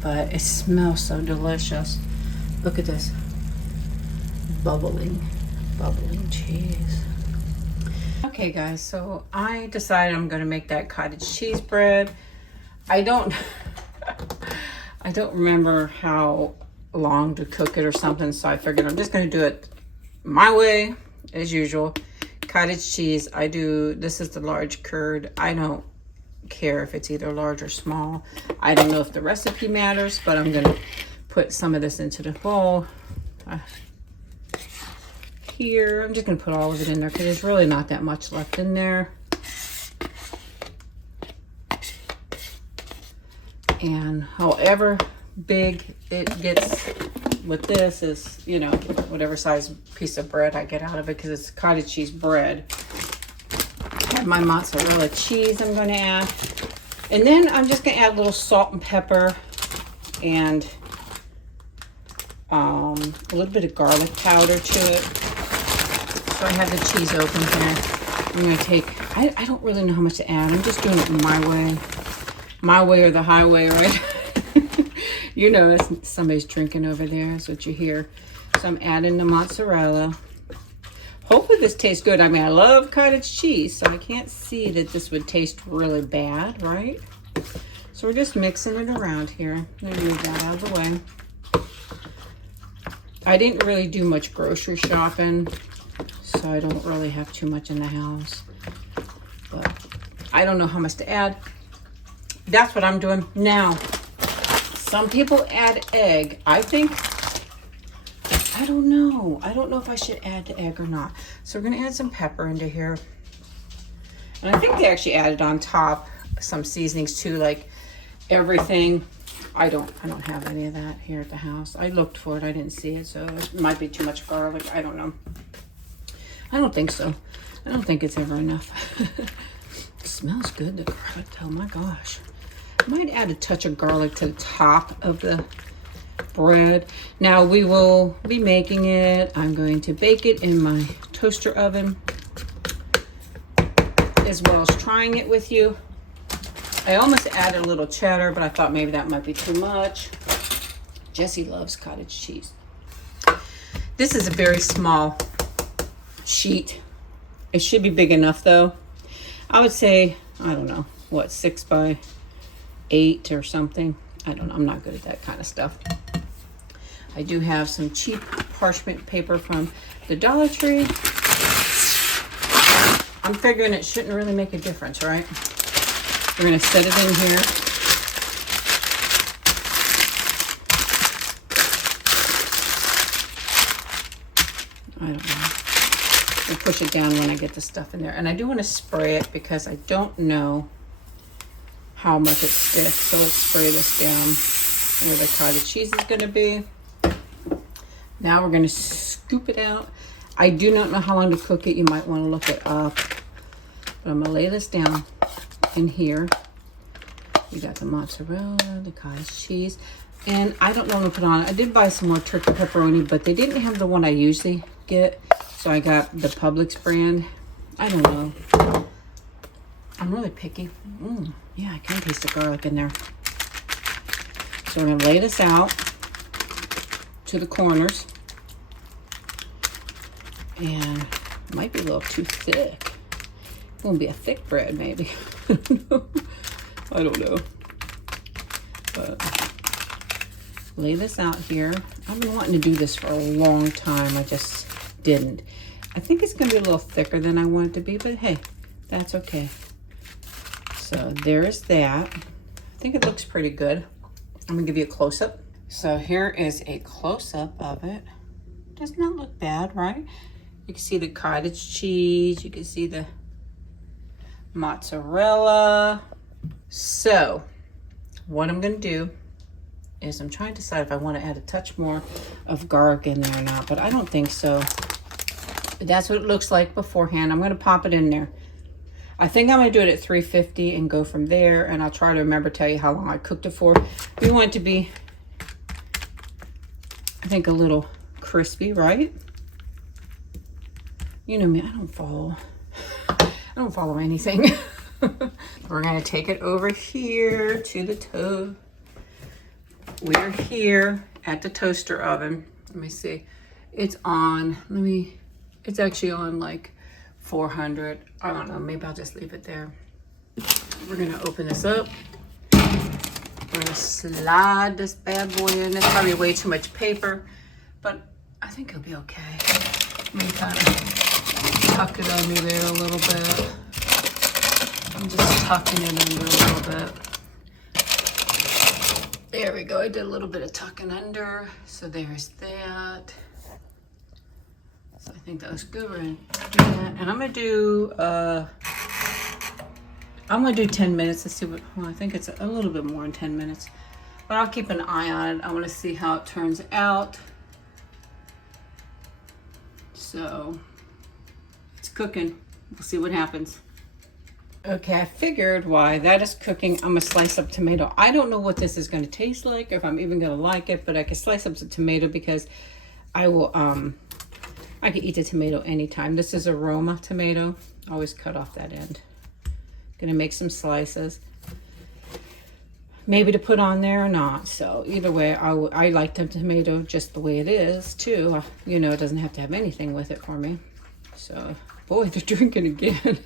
but it smells so delicious. Look at this. Bubbling cheese. Okay guys, so I decided I'm gonna make that cottage cheese bread. I don't remember how long to cook it or something, so I figured I'm just gonna do it my way as usual. Cottage cheese, this is the large curd. I don't care if it's either large or small. I don't know if the recipe matters, but I'm gonna put some of this into the bowl. Here, I'm just gonna put all of it in there because there's really not that much left in there. And however big it gets with this is, you know, whatever size piece of bread I get out of it, because it's cottage cheese bread. I have my mozzarella cheese I'm going to add. And then I'm just going to add a little salt and pepper and a little bit of garlic powder to it. So I have the cheese open here. I'm going to take, I don't really know how much to add. I'm just doing it my way. My way or the highway, right? You know, somebody's drinking over there is what you hear. So I'm adding the mozzarella. Hopefully this tastes good. I mean, I love cottage cheese, so I can't see that this would taste really bad, right? So we're just mixing it around here. I'm gonna move that out of the way. I didn't really do much grocery shopping, so I don't really have too much in the house. But I don't know how much to add. That's what I'm doing now. Some people add egg. I don't know. I don't know if I should add the egg or not. So we're gonna add some pepper into here. And I think they actually added on top some seasonings too, like everything. I don't have any of that here at the house. I looked for it, I didn't see it, so it might be too much garlic. I don't know. I don't think so. I don't think it's ever enough. It smells good, the garlic, oh my gosh. Might add a touch of garlic to the top of the bread. Now we will be making it. I'm going to bake it in my toaster oven, as well as trying it with you. I almost added a little cheddar, but I thought maybe that might be too much. Jesse loves cottage cheese. This is a very small sheet. It should be big enough though. I would say, I don't know, what, 6 by 8 or something. I don't know. I'm not good at that kind of stuff. I do have some cheap parchment paper from the Dollar Tree. I'm figuring it shouldn't really make a difference, right? We're going to set it in here. I don't know. I'll push it down when I get the stuff in there. And I do want to spray it because I don't know how much it sticks. So let's spray this down where the cottage cheese is going to be. Now we're going to scoop it out. I do not know how long to cook it. You might want to look it up. But I'm going to lay this down in here. We got the mozzarella, the cottage cheese. And I don't know what to put on it. I did buy some more turkey pepperoni, but they didn't have the one I usually get. So I got the Publix brand. I don't know. I'm really picky. Yeah, I can taste the garlic in there. So we're going to lay this out to the corners. And it might be a little too thick. It's going to be a thick bread, maybe. I don't know. But lay this out here. I've been wanting to do this for a long time. I just didn't. I think it's going to be a little thicker than I want it to be, but hey, that's okay. So there's that. I think it looks pretty good. I'm gonna give you a close-up. So here is a close-up of it. Does not look bad, right? You can see the cottage cheese. You can see the mozzarella. So what I'm gonna do is I'm trying to decide if I want to add a touch more of garlic in there or not, but I don't think so. But that's what it looks like beforehand. I'm gonna pop it in there. I think I'm going to do it at 350 and go from there. And I'll try to remember to tell you how long I cooked it for. We want it to be, I think, a little crispy, right? You know me, I don't follow anything. We're going to take it over here to the we're here at the toaster oven. Let me see. It's on, it's actually on like 400. I don't know, maybe I'll just leave it there. We're gonna open this up. We're gonna slide this bad boy in. It's probably way too much paper, but I think it'll be okay. Let me kind of tuck it under there a little bit. I'm just tucking it under a little bit. There we go. I did a little bit of tucking under. So there's that. So I think that was good. We're gonna do that. And I'm gonna do 10 minutes to see what, well, I think it's a little bit more than 10 minutes. But I'll keep an eye on it. I want to see how it turns out. So it's cooking. We'll see what happens. Okay, I figured while that is cooking, I'm gonna slice up tomato. I don't know what this is gonna taste like, if I'm even gonna like it, but I can slice up the tomato because I will, I can eat the tomato anytime. This is a Roma tomato. Always cut off that end. Gonna make some slices. Maybe to put on there or not. So either way, I like the tomato just the way it is too. You know, it doesn't have to have anything with it for me. So, boy, they're drinking again.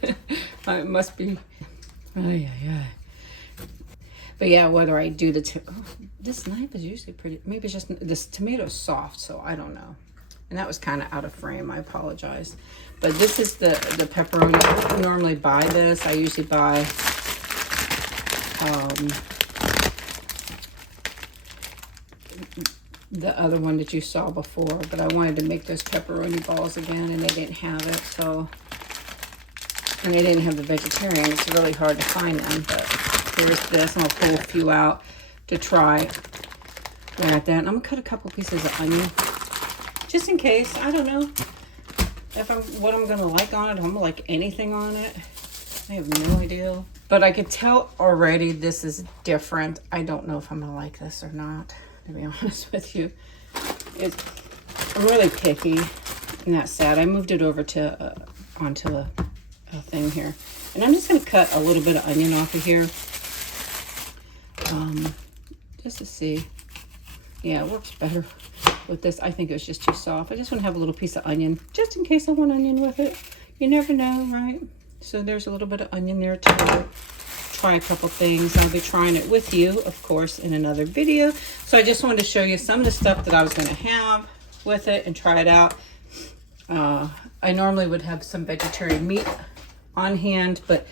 It must be, yeah. But yeah, whether I do this knife is usually pretty, maybe it's just, this tomato's soft, so I don't know. And that was kind of out of frame, I apologize. But this is the pepperoni. I don't normally buy this. I usually buy, the other one that you saw before, but I wanted to make those pepperoni balls again and they didn't have it, so, and they didn't have the vegetarian. It's really hard to find them, but here's this. I'm gonna pull a few out to try at that. And I'm gonna cut a couple pieces of onion just in case. I don't know if what I'm gonna like on it. I'm gonna like anything on it. I have no idea, but I could tell already this is different. I don't know if I'm gonna like this or not, to be honest with you. I'm really picky, and that's sad. I moved it over to onto a thing here, and I'm just going to cut a little bit of onion off of here, just to see. Yeah, it works better with this. I think it was just too soft. I just want to have a little piece of onion, just in case I want onion with it. You never know, right? So there's a little bit of onion there too. Try a couple things. I'll be trying it with you, of course, in another video. So I just wanted to show you some of the stuff that I was going to have with it and try it out. I normally would have some vegetarian meat on hand, but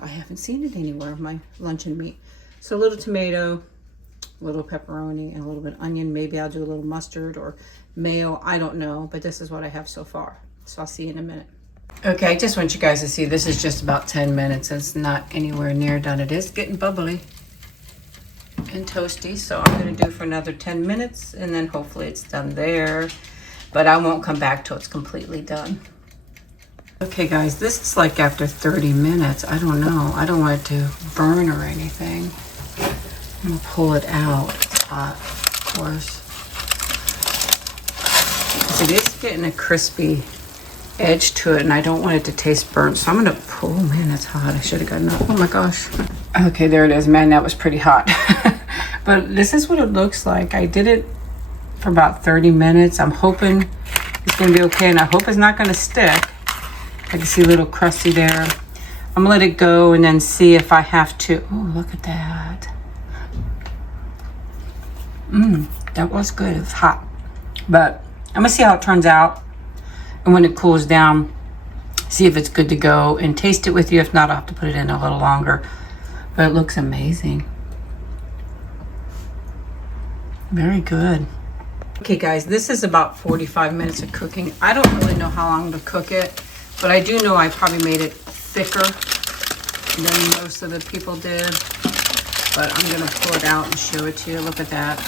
I haven't seen it anywhere, my luncheon meat. So a little tomato, a little pepperoni, and a little bit of onion. Maybe I'll do a little mustard or mayo. I don't know, but this is what I have so far. So I'll see you in a minute. Okay, I just want you guys to see this is just about 10 minutes. It's not anywhere near done. It is getting bubbly and toasty, so I'm going to do for another 10 minutes and then hopefully it's done there. But I won't come back till it's completely done. Okay guys, this is like after 30 minutes. I don't know. I don't want it to burn or anything. I'm going to pull it out. It's hot, of course. It is getting a crispy edge to it and I don't want it to taste burnt, so I'm gonna pull. Oh man, that's hot. I should have gotten up. Oh my gosh. Okay, there it is. Man, that was pretty hot. But this is what it looks like. I did it for about 30 minutes. I'm hoping it's gonna be okay, and I hope it's not gonna stick. I can see a little crusty there. I'm gonna let it go and then see if I have to. Oh, look at that. That was good. It was hot, but I'm gonna see how it turns out. And when it cools down, see if it's good to go and taste it with you. If not, I'll have to put it in a little longer. But it looks amazing. Very good. Okay guys, this is about 45 minutes of cooking. I don't really know how long to cook it, but I do know I probably made it thicker than most of the people did. But I'm gonna pull it out and show it to you. Look at that.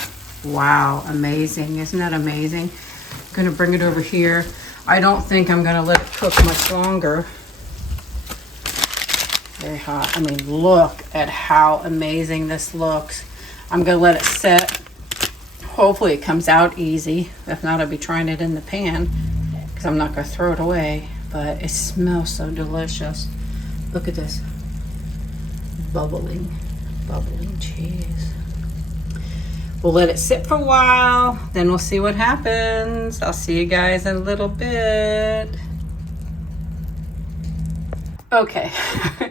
Wow, amazing. Isn't that amazing? I'm gonna bring it over here. I don't think I'm gonna let it cook much longer. Very hot. I mean, look at how amazing this looks. I'm gonna let it set. Hopefully it comes out easy. If not, I'll be trying it in the pan because I'm not gonna throw it away. But it smells so delicious. Look at this. Bubbling cheese. We'll let it sit for a while, then we'll see what happens. I'll see you guys in a little bit. Okay,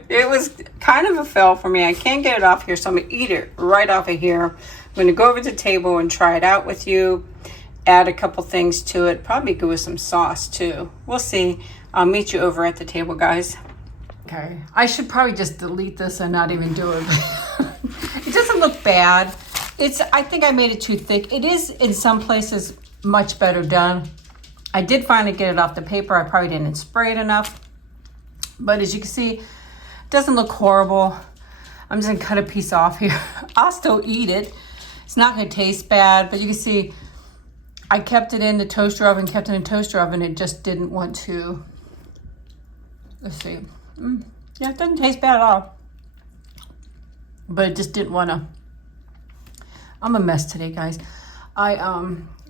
it was kind of a fail for me. I can't get it off here, so I'm gonna eat it right off of here. I'm gonna go over to the table and try it out with you. Add a couple things to it. Probably go with some sauce too. We'll see. I'll meet you over at the table, guys. Okay, I should probably just delete this and not even do it. It doesn't look bad. I think I made it too thick. It is in some places much better done. I did finally get it off the paper. I probably didn't spray it enough. But as you can see, it doesn't look horrible. I'm just gonna cut a piece off here. I'll still eat it. It's not gonna taste bad, but you can see I kept it in the toaster oven, It just didn't want to. Let's see. Yeah, it doesn't taste bad at all. But it just didn't want to. I'm a mess today, guys. I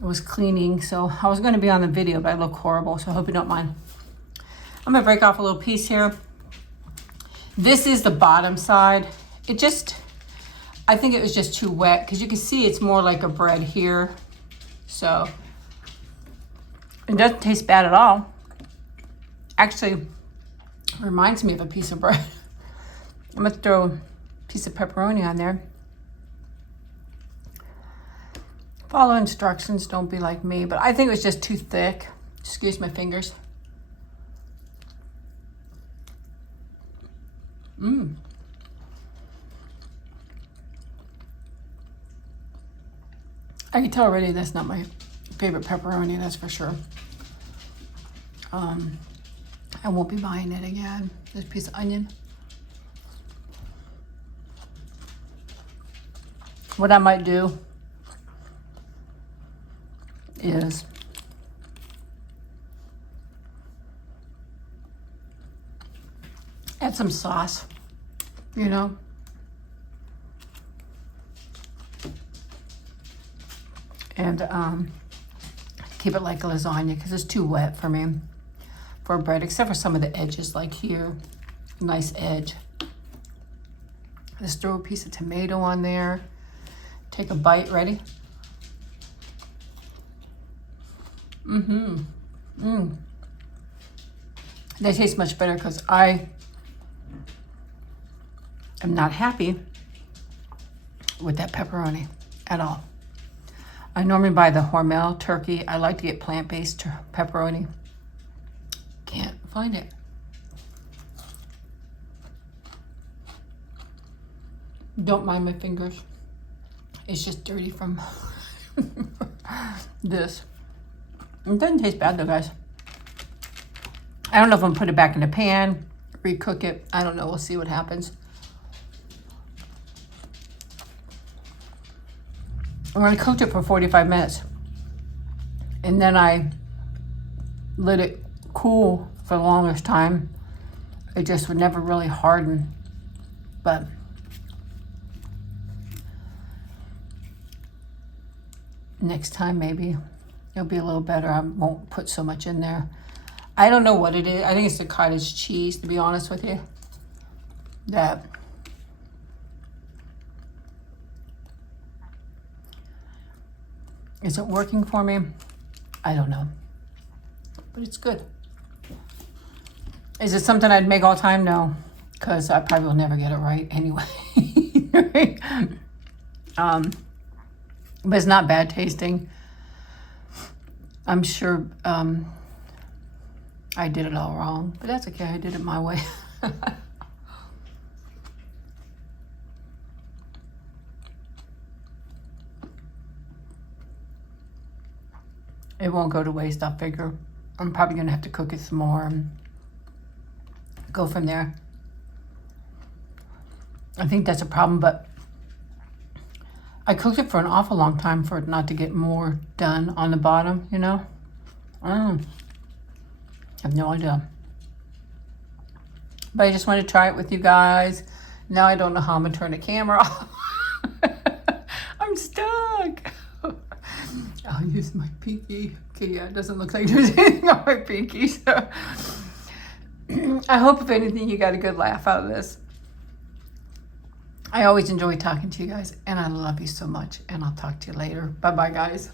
was cleaning, so I was going to be on the video, but I look horrible, so I hope you don't mind. I'm going to break off a little piece here. This is the bottom side. I think it was just too wet, because you can see it's more like a bread here. So it doesn't taste bad at all. Actually, reminds me of a piece of bread. I'm going to throw a piece of pepperoni on there. Follow instructions, don't be like me, but I think it was just too thick. Excuse my fingers. I can tell already that's not my favorite pepperoni, that's for sure. I won't be buying it again. This piece of onion. What I might do is add some sauce, you know. And keep it like a lasagna because it's too wet for me for bread, except for some of the edges, like here, nice edge. Just throw a piece of tomato on there. Take a bite. Ready? They taste much better because I am not happy with that pepperoni at all. I normally buy the Hormel turkey. I like to get plant-based pepperoni. Can't find it. Don't mind my fingers. It's just dirty from this. It doesn't taste bad though, guys. I don't know if I'm gonna put it back in the pan, recook it. I don't know. We'll see what happens. When I cooked it for 45 minutes, and then I let it cool for the longest time, it just would never really harden. But next time maybe it'll be a little better. I won't put so much in there. I don't know what it is. I think it's the cottage cheese, to be honest with you. That isn't working for me. I don't know. But it's good. Is it something I'd make all the time? No. Because I probably will never get it right anyway. But it's not bad tasting. I'm sure I did it all wrong. But that's okay. I did it my way. It won't go to waste, I figure. I'm probably gonna have to cook it some more and go from there. I think that's a problem, but I cooked it for an awful long time for it not to get more done on the bottom, you know? I have no idea. But I just wanted to try it with you guys. Now I don't know how I'm gonna turn the camera off. I'm stuck. I'll use my pinky. Okay, yeah, it doesn't look like there's anything on my pinky, so I hope if anything you got a good laugh out of this. I always enjoy talking to you guys, and I love you so much, and I'll talk to you later. Bye-bye, guys.